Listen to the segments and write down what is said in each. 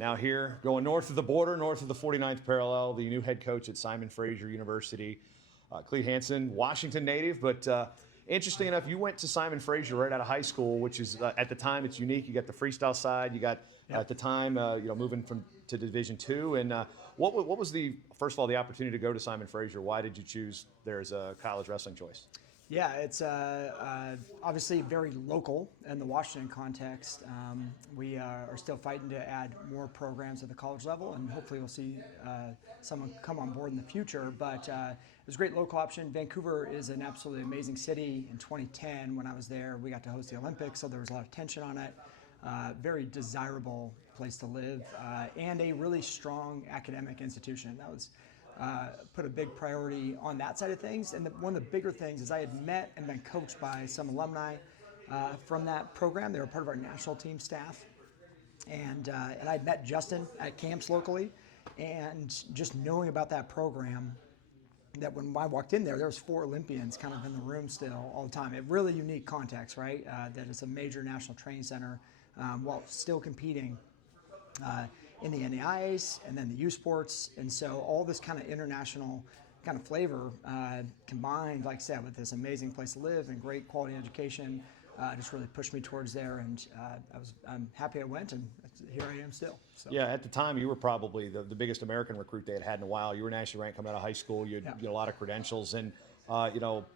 Now here, going north of the border, north of the 49th parallel, the new head coach at Simon Fraser University, Clete Hanson, Washington native, but interesting enough, you went to Simon Fraser right out of high school, which is at the time it's unique. You got the freestyle side. You got at the time moving from to Division II. And what was the first of all the opportunity to go to Simon Fraser? Why did you choose there as a college wrestling choice? Yeah, it's obviously very local in the Washington context. We are still fighting to add more programs at the college level, and hopefully we'll see someone come on board in the future. But it was a great local option. Vancouver is an absolutely amazing city. In 2010, when I was there, we got to host the Olympics, so there was a lot of tension on it. Very desirable place to live, and a really strong academic institution. That was put a big priority on that side of things. And one of the bigger things is I had met and been coached by some alumni from that program. They were part of our national team staff. And I'd met Justin at camps locally. And just knowing about that program, that when I walked in there was 4 Olympians kind of in the room still all the time. A really unique context, right? That it's a major national training center while still competing in the NAIs and then the U Sports, and so all this kind of international kind of flavor combined, like I said, with this amazing place to live and great quality education, just really pushed me towards there, and I'm happy I went, and here I am still. So. Yeah, at the time you were probably the biggest American recruit they had had in a while. You were nationally ranked coming out of high school. You had a lot of credentials, and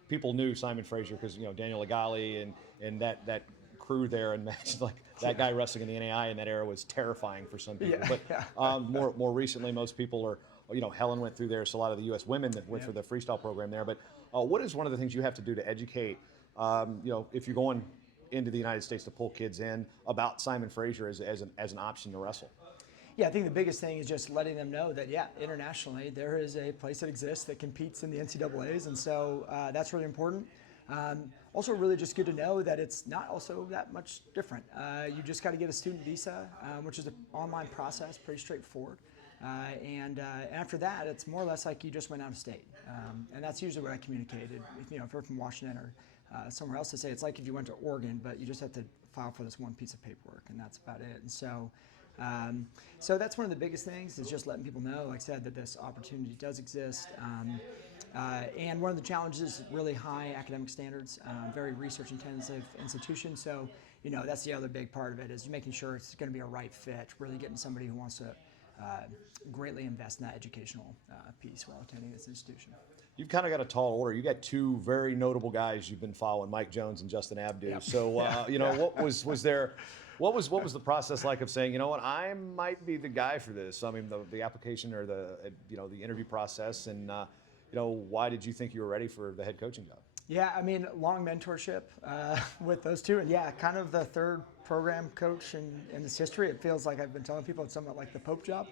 people knew Simon Fraser because Daniel Legali and that crew there, and like that guy wrestling in the NAI in that era was terrifying for some people. But more recently, most people are, Helen went through there, so a lot of the U.S. women that went for the freestyle program there. But what is one of the things you have to do to educate, if you're going into the United States to pull kids in about Simon Fraser as an option to wrestle? Yeah, I think the biggest thing is just letting them know that, internationally, there is a place that exists that competes in the NCAAs, and so that's really important. Also really just good to know that it's not also that much different. You just got to get a student visa, which is an online process, pretty straightforward. And after that, it's more or less like you just went out of state. And that's usually what I communicated. If you're from Washington or somewhere else, to say it's like if you went to Oregon, but you just have to file for this one piece of paperwork, and that's about it. And so that's one of the biggest things, is just letting people know, like I said, that this opportunity does exist. And one of the challenges is really high academic standards, very research-intensive institution. So, that's the other big part of it, is making sure it's going to be a right fit, really getting somebody who wants to greatly invest in that educational piece while attending this institution. You've kind of got a tall order. You got 2 very notable guys you've been following, Mike Jones and Justin Abdu. Yep. So, what was there? What was the process like of saying, I might be the guy for this? I mean, the application or the interview process, and why did you think you were ready for the head coaching job? Yeah, I mean, long mentorship with those 2, and kind of the 3rd program coach in this history. It feels like I've been telling people it's somewhat like the Pope job.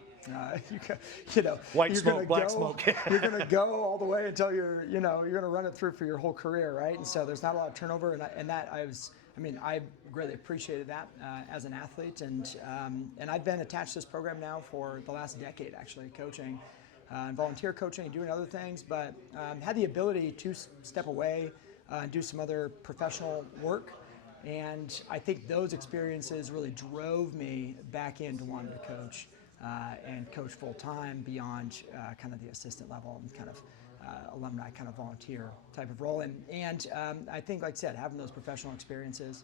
White smoke, black smoke. You're going to go all the way until you're going to run it through for your whole career, right? And so there's not a lot of turnover, I greatly appreciated that as an athlete, and I've been attached to this program now for the last decade, actually, coaching. And volunteer coaching and doing other things, but had the ability to step away and do some other professional work. And I think those experiences really drove me back into wanting to coach and coach full-time beyond kind of the assistant level and kind of alumni kind of volunteer type of role. And I think, like I said, having those professional experiences,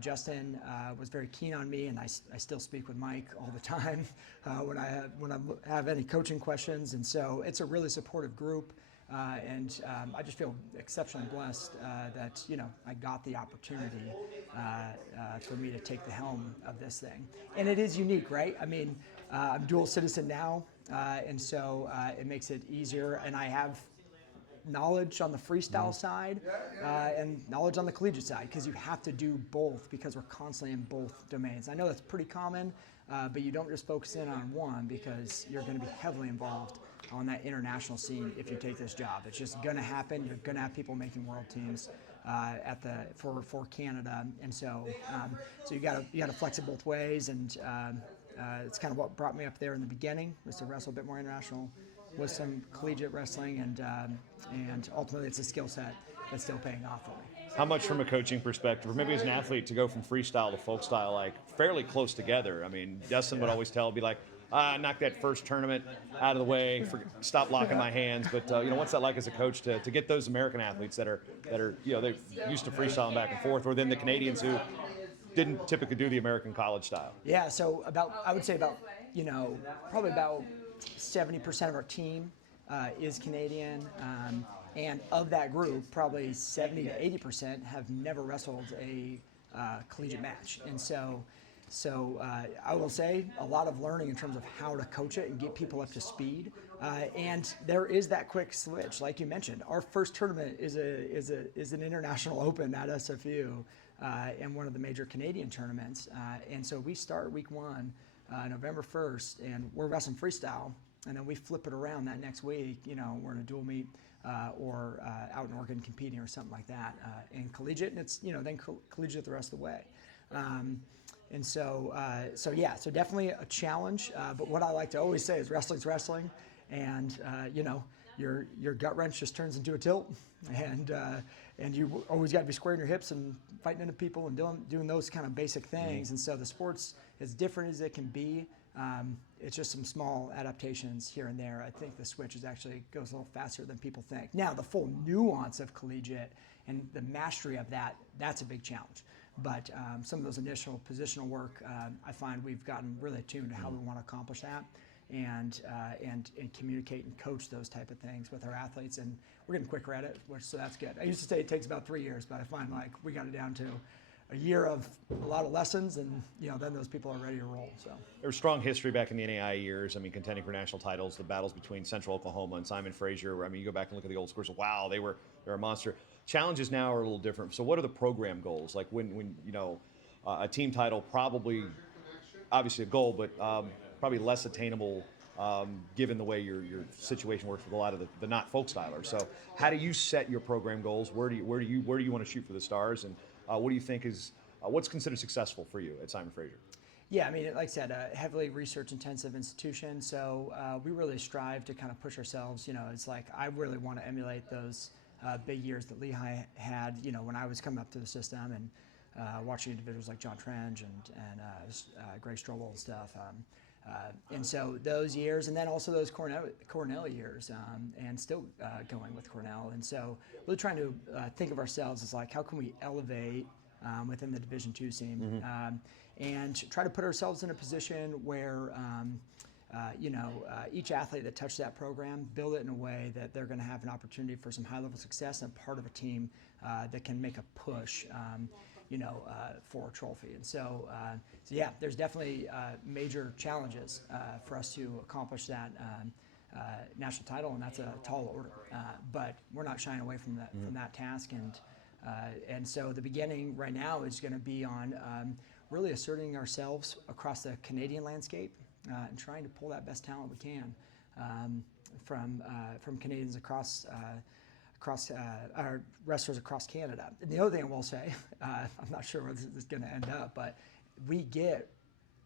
Justin was very keen on me, and I still speak with Mike all the time when I have any coaching questions, and so it's a really supportive group, and I just feel exceptionally blessed that I got the opportunity for me to take the helm of this thing, and it is unique, right? I mean, I'm dual citizen now, and so it makes it easier, and I have knowledge on the freestyle side and knowledge on the collegiate side, because you have to do both, because we're constantly in both domains. I know that's pretty common, but you don't just focus in on one, because you're going to be heavily involved on that international scene if you take this job. It's just going to happen. You're going to have people making world teams for Canada, and so you got to flex it both ways, and it's kind of what brought me up there in the beginning, was to wrestle a bit more international with some collegiate wrestling, and ultimately it's a skill set that's still paying off for me. How much from a coaching perspective, or maybe as an athlete, to go from freestyle to folk style, like fairly close together? I mean, Dustin would always be like, knock that first tournament out of the way, stop locking my hands. But what's that like as a coach to get those American athletes that are they're used to freestyling back and forth, or then the Canadians who didn't typically do the American college style? Yeah, so I would say probably about 70% of our team is Canadian. And of that group, probably 70 to 80% have never wrestled a collegiate match. And so I will say a lot of learning in terms of how to coach it and get people up to speed. And there is that quick switch, like you mentioned. Our first tournament is an international open at SFU and one of the major Canadian tournaments. And so we start week 1, November 1st, and we're wrestling freestyle. And then we flip it around that next week. We're in a dual meet or out in Oregon competing or something like that. In collegiate, and it's then collegiate the rest of the way. So definitely a challenge. But what I like to always say is wrestling's wrestling, and your gut wrench just turns into a tilt, and you always got to be squaring your hips and fighting into people and doing those kind of basic things. And so the sport's as different as it can be. It's just some small adaptations here and there. I think the switch actually goes a little faster than people think. Now, the full nuance of collegiate and the mastery of that's a big challenge. But some of those initial positional work, I find we've gotten really attuned to how we want to accomplish that and communicate and coach those type of things with our athletes. And we're getting quicker at it, so that's good. I used to say it takes about 3 years, but I find like we got it down to a year of a lot of lessons, and then those people are ready to roll. So there was strong history back in the NAI years. I mean, contending for national titles, the battles between Central Oklahoma and Simon Fraser. I mean, you go back and look at the old scores. Wow, they're a monster. Challenges now are a little different. So, what are the program goals? Like when a team title, probably, obviously a goal, but probably less attainable. Given the way your situation works with a lot of the not folk stylers. So, how do you set your program goals? Where do you want to shoot for the stars? And what do you think is what's considered successful for you at Simon Fraser? Yeah, I mean, like I said, a heavily research-intensive institution, so we really strive to kind of push ourselves. It's like I really want to emulate those big years that Lehigh had. When I was coming up through the system and watching individuals like John Trench and Greg Strobel and stuff. And so those years, and then also those Cornell years, and still going with Cornell. And so really trying to think of ourselves as like, how can we elevate within the Division II scene, and try to put ourselves in a position where, each athlete that touched that program, build it in a way that they're going to have an opportunity for some high-level success and part of a team that can make a push. For a trophy. And so there's definitely major challenges for us to accomplish that national title, and that's a tall order. But we're not shying away from that task. And so the beginning right now is going to be on really asserting ourselves across the Canadian landscape and trying to pull that best talent we can from Canadians across our wrestlers across Canada. And the other thing I will say, I'm not sure where this is going to end up, but we get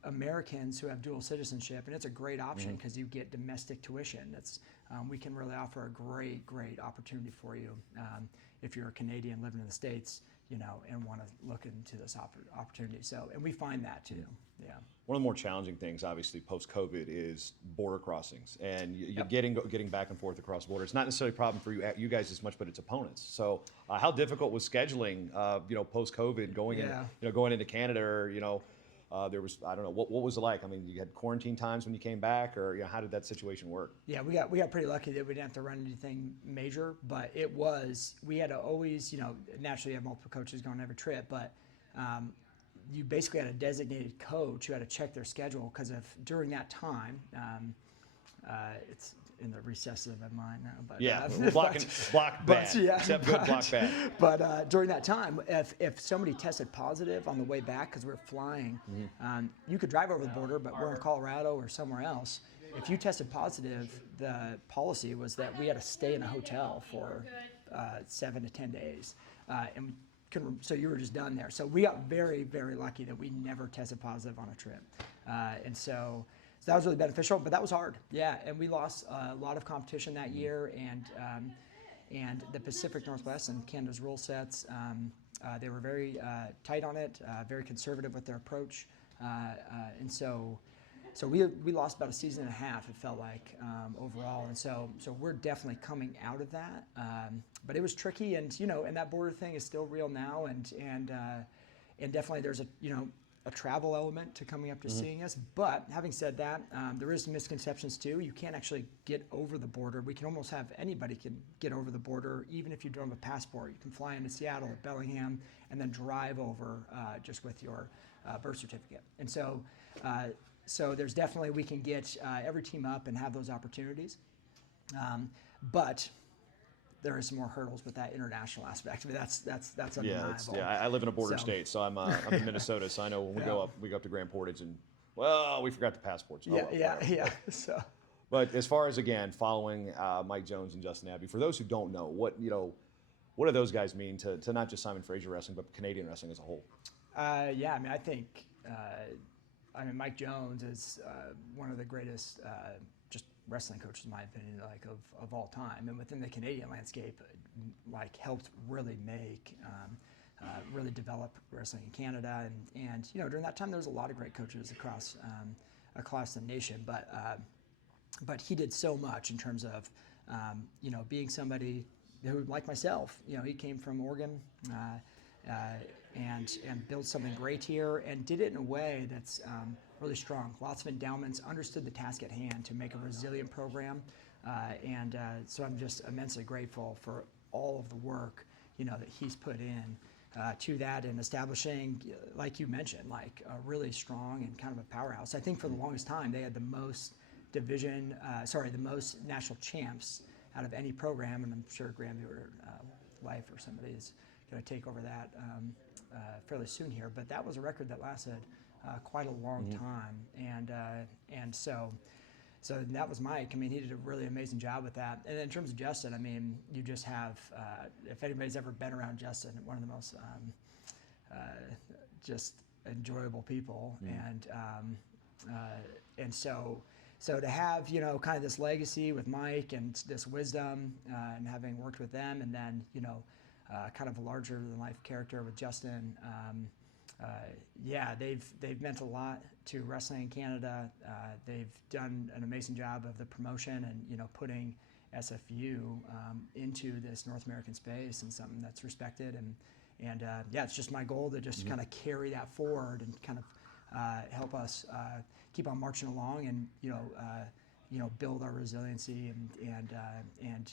Americans who have dual citizenship, and it's a great option because you get domestic tuition. We can really offer a great opportunity for you if you're a Canadian living in the States, and want to look into this opportunity. So, and we find that too. Yeah. One of the more challenging things, obviously, post-COVID is border crossings, and you're getting back and forth across borders. It's not necessarily a problem for you guys as much, but it's opponents. So, how difficult was scheduling, post-COVID, going into Canada, or there was, I don't know, what was it like? I mean, you had quarantine times when you came back, or how did that situation work? Yeah, we got pretty lucky that we didn't have to run anything major, but we had to always, naturally you have multiple coaches going on every trip, but you basically had a designated coach who had to check their schedule because during that time, it's in the recesses of my mind now. But, block bad. Except good, block bad. But during that time, if somebody tested positive on the way back, because we're flying, you could drive over the border, but we're in Colorado or somewhere else. If you tested positive, the policy was that we had to stay in a hotel for 7 to 10 days. So you were just done there. So we got very, very lucky that we never tested positive on a trip. And so that was really beneficial, but that was hard. Yeah, and we lost a lot of competition that year, and the Pacific Northwest and Canada's rule sets They were very tight on it, very conservative with their approach, and so we lost about a season and a half. It felt like overall, and so we're definitely coming out of that. But it was tricky, and and that border thing is still real now, and definitely there's a travel element to coming up to seeing us. But having said that, there is some misconceptions too. You can't actually get over the border. We can almost have anybody can get over the border, even if you don't have a passport. You can fly into Seattle or Bellingham and then drive over just with your birth certificate. And so there's definitely, we can get every team up and have those opportunities. But there is some more hurdles with that international aspect. I mean, that's undeniable. I live in a border state, so I'm in Minnesota, so I know when we go up to Grand Portage, and we forgot the passports. So, but as far as again following Mike Jones and Justin Abbey, for those who don't know, what do those guys mean to not just Simon Fraser wrestling, but Canadian wrestling as a whole? I mean, I think Mike Jones is one of the greatest just wrestling coaches, in my opinion, like of all time, and within the Canadian landscape, like helped really make, really develop wrestling in Canada, and during that time there was a lot of great coaches across the nation, but he did so much in terms of being somebody who, like myself, he came from Oregon. And built something great here, and did it in a way that's really strong. Lots of endowments, understood the task at hand to make a resilient program, and so I'm just immensely grateful for all of the work that he's put in to that, and establishing, like you mentioned, like a really strong and kind of a powerhouse. I think for the longest time they had the most the most national champs out of any program, and I'm sure Graham, your wife or somebody is going to take over that fairly soon here, but that was a record that lasted quite a long time, and so that was Mike. I mean, he did a really amazing job with that. And in terms of Justin, I mean, you just have, if anybody's ever been around Justin, one of the most just enjoyable people, and so to have kind of this legacy with Mike and this wisdom, and having worked with them, and then kind of a larger than life character with Justin. They've meant a lot to wrestling in Canada. They've done an amazing job of the promotion and putting SFU into this North American space and something that's respected. And it's just my goal to just kind of carry that forward and kind of help us keep on marching along and build our resiliency and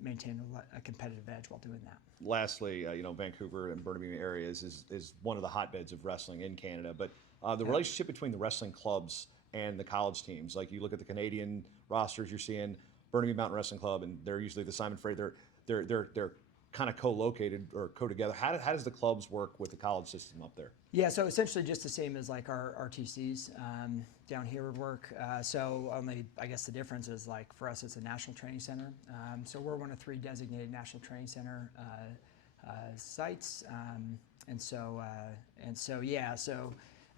maintain a competitive edge while doing that. Lastly, Vancouver and Burnaby areas is one of the hotbeds of wrestling in Canada, but the relationship between the wrestling clubs and the college teams, like you look at the Canadian rosters, you're seeing Burnaby Mountain Wrestling Club, and they're usually the Simon Fraser. They're kind of co-located or co-together. How does the clubs work with the college system up there? Yeah, so essentially just the same as like our RTCs down here would work. So only, I guess the difference is, like, for us it's a national training center. So we're one of 3 designated national training center sites.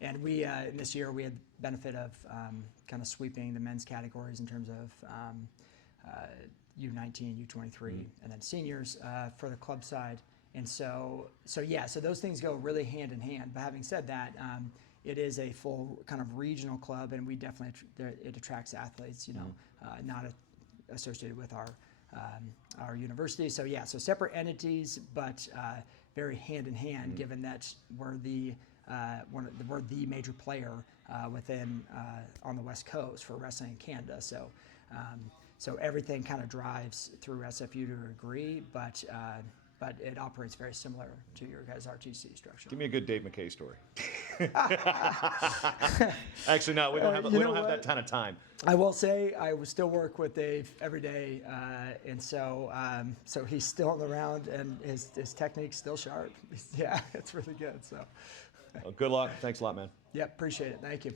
And we in this year we had the benefit of kind of sweeping the men's categories in terms of U19, U23, and then seniors for the club side. And so those things go really hand in hand. But having said that, it is a full kind of regional club, and we definitely it attracts athletes, not associated with our university. So separate entities, but very hand in hand, given that we're the major player within on the West Coast for wrestling in Canada. So everything kind of drives through SFU to a degree, but it operates very similar to your guys' RTC structure. Give me a good Dave McKay story. Actually, no, we don't have that ton of time. I will say I would still work with Dave every day, and so he's still around, and his technique's still sharp. Yeah, it's really good. So, well, good luck. Thanks a lot, man. Yeah, appreciate it. Thank you.